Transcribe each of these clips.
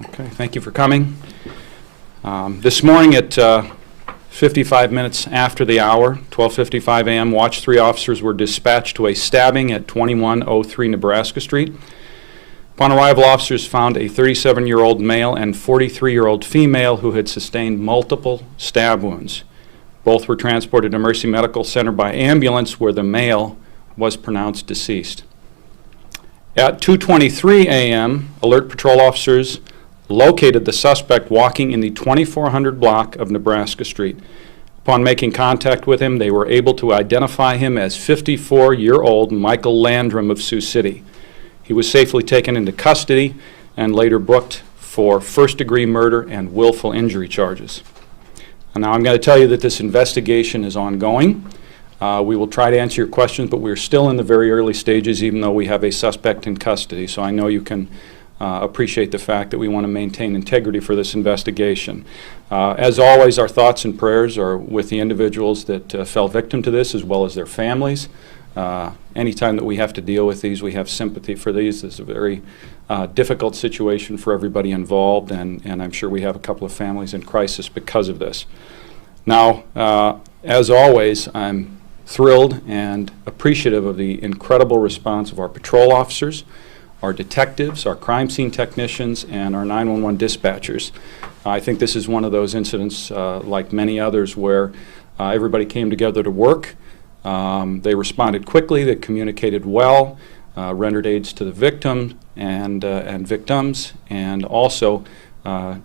Okay, thank you for coming. This morning at 55 minutes after the hour, 12:55 a.m., Watch 3 officers were dispatched to a stabbing at 2103 Nebraska Street. Upon arrival, officers found a 37-year-old male and 43-year-old female who had sustained multiple stab wounds. Both were transported to Mercy Medical Center by ambulance, where the male was pronounced deceased. At 2:23 a.m., alert patrol officers located the suspect walking in the 2400 block of Nebraska Street. Upon making contact with him, they were able to identify him as 54-year-old Michael Landrum of Sioux City. He was safely taken into custody and later booked for first-degree murder and willful injury charges. And now I'm going to tell you that this investigation is ongoing. We will try to answer your questions, but we're still in the very early stages, even though we have a suspect in custody. So I know you can appreciate the fact that we want to maintain integrity for this investigation. As always, our thoughts and prayers are with the individuals that fell victim to this, as well as their families. Anytime that we have to deal with these, we have sympathy for these. It's a very difficult situation for everybody involved, and I'm sure we have a couple of families in crisis because of this. Now, as always, I'm thrilled and appreciative of the incredible response of our patrol officers, our detectives, our crime scene technicians, and our 911 dispatchers. I think this is one of those incidents, like many others, where everybody came together to work. They responded quickly, they communicated well, rendered aids to the victim and victims, and also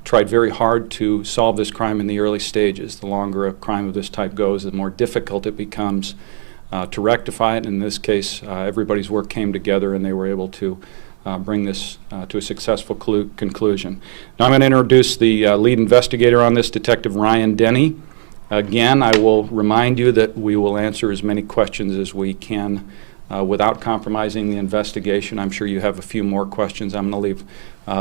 tried very hard to solve this crime in the early stages. The longer a crime of this type goes, the more difficult it becomes to rectify it. In this case, everybody's work came together and they were able to bring this to a successful conclusion. Now I'm going to introduce the lead investigator on this, Detective Ryan Denny. Again, I will remind you that we will answer as many questions as we can without compromising the investigation. I'm sure you have a few more questions. I'm going to leave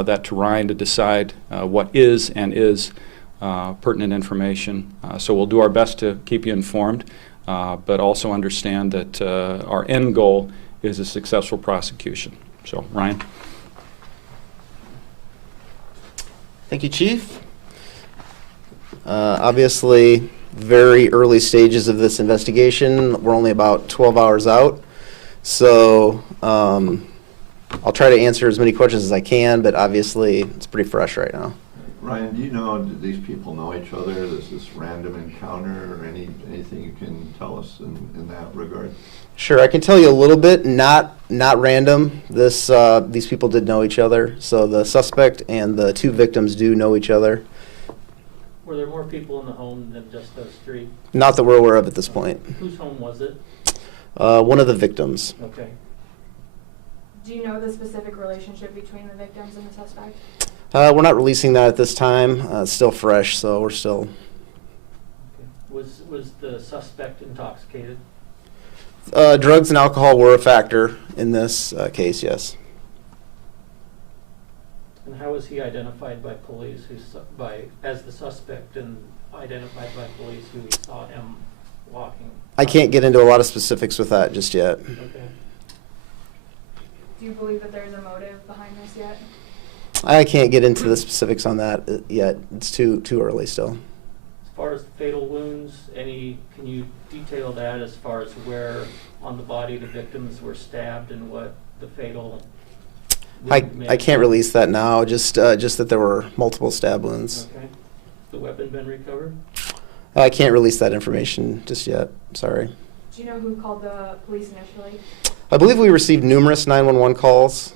that to Ryan to decide what is and is pertinent information. So we'll do our best to keep you informed, but also understand that our end goal is a successful prosecution. So, Ryan. Thank you, Chief. Obviously, very early stages of this investigation. We're only about 12 hours out. So I'll try to answer as many questions as I can, but obviously it's pretty fresh right now. Ryan, do you know, do these people know each other? Is this random encounter or anything you can tell us in that regard? Sure, I can tell you a little bit. Not random. These people did know each other. So the suspect and the two victims do know each other. Were there more people in the home than just those three? Not that we're aware of at this point. Whose home was it? One of the victims. Okay. Do you know the specific relationship between the victims and the suspect? We're not releasing that at this time. It's still fresh, so we're still... Okay. Was the suspect intoxicated? Drugs and alcohol were a factor in this case, yes. And how was he identified by police as the suspect and identified by police who saw him walking? I can't get into a lot of specifics with that just yet. Okay. Do you believe that there's a motive behind this yet? I can't get into the specifics on that yet. It's too early still. As far as the fatal wounds, can you detail that as far as where on the body the victims were stabbed and what the fatal wound I can't release that now, just that there were multiple stab wounds. Okay. The weapon been recovered? I can't release that information just yet. Sorry. Do you know who called the police initially? I believe we received numerous 911 calls.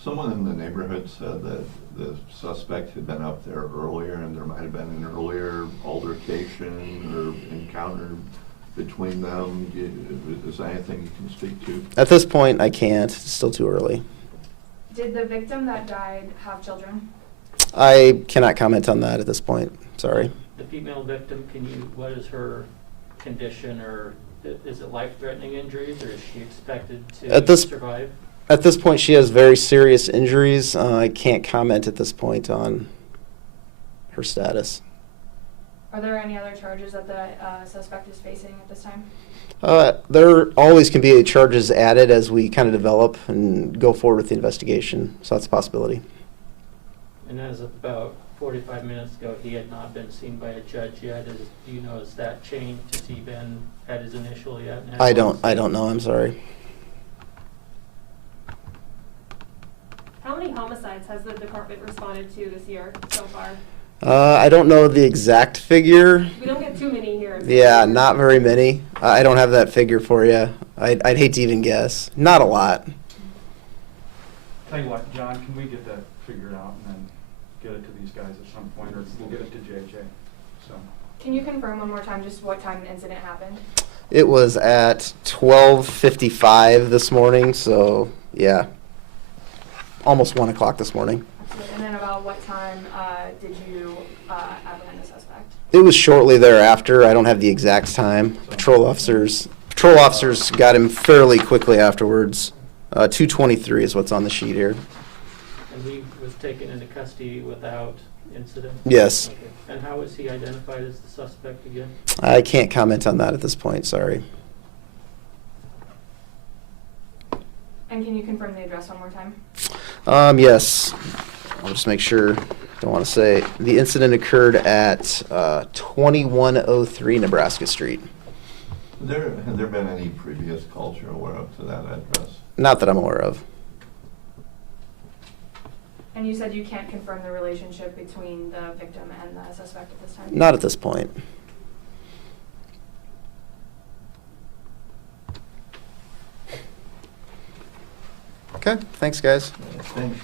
Someone in the neighborhood said that the suspect had been up there earlier and there might have been an earlier altercation or encounter between them. Is there anything you can speak to? At this point, I can't. It's still too early. Did the victim that died have children? I cannot comment on that at this point. Sorry. The female victim, what is her condition, or is it life-threatening injuries, or is she expected to survive? At this point, she has very serious injuries. I can't comment at this point on her status. Are there any other charges that the suspect is facing at this time? There always can be charges added as we kind of develop and go forward with the investigation, so that's a possibility. And as of about 45 minutes ago, he had not been seen by a judge yet. Do you know, has that changed? Has he been at his initial yet? I don't know, I'm sorry. How many homicides has the department responded to this year so far? I don't know the exact figure. We don't get too many here. Yeah, not very many. I don't have that figure for you. I'd hate to even guess. Not a lot. Tell you what, John, can we get that figured out and then get it to these guys at some point, or we'll get it to JJ, so. Can you confirm one more time just what time the incident happened? It was at 12:55 this morning, so yeah, almost 1 o'clock this morning. Absolutely. And then about what time did you apprehend the suspect? It was shortly thereafter. I don't have the exact time. Patrol officers got him fairly quickly afterwards. 2:23 is what's on the sheet here. And he was taken into custody without incident? Yes. Okay. And how was he identified as the suspect again? I can't comment on that at this point, sorry. And can you confirm the address one more time? Yes. I'll just make sure. Don't want to say. The incident occurred at 2103 Nebraska Street. Have there been any previous calls you're aware of to that address? Not that I'm aware of. And you said you can't confirm the relationship between the victim and the suspect at this time? Not at this point. Okay, thanks guys. Thanks.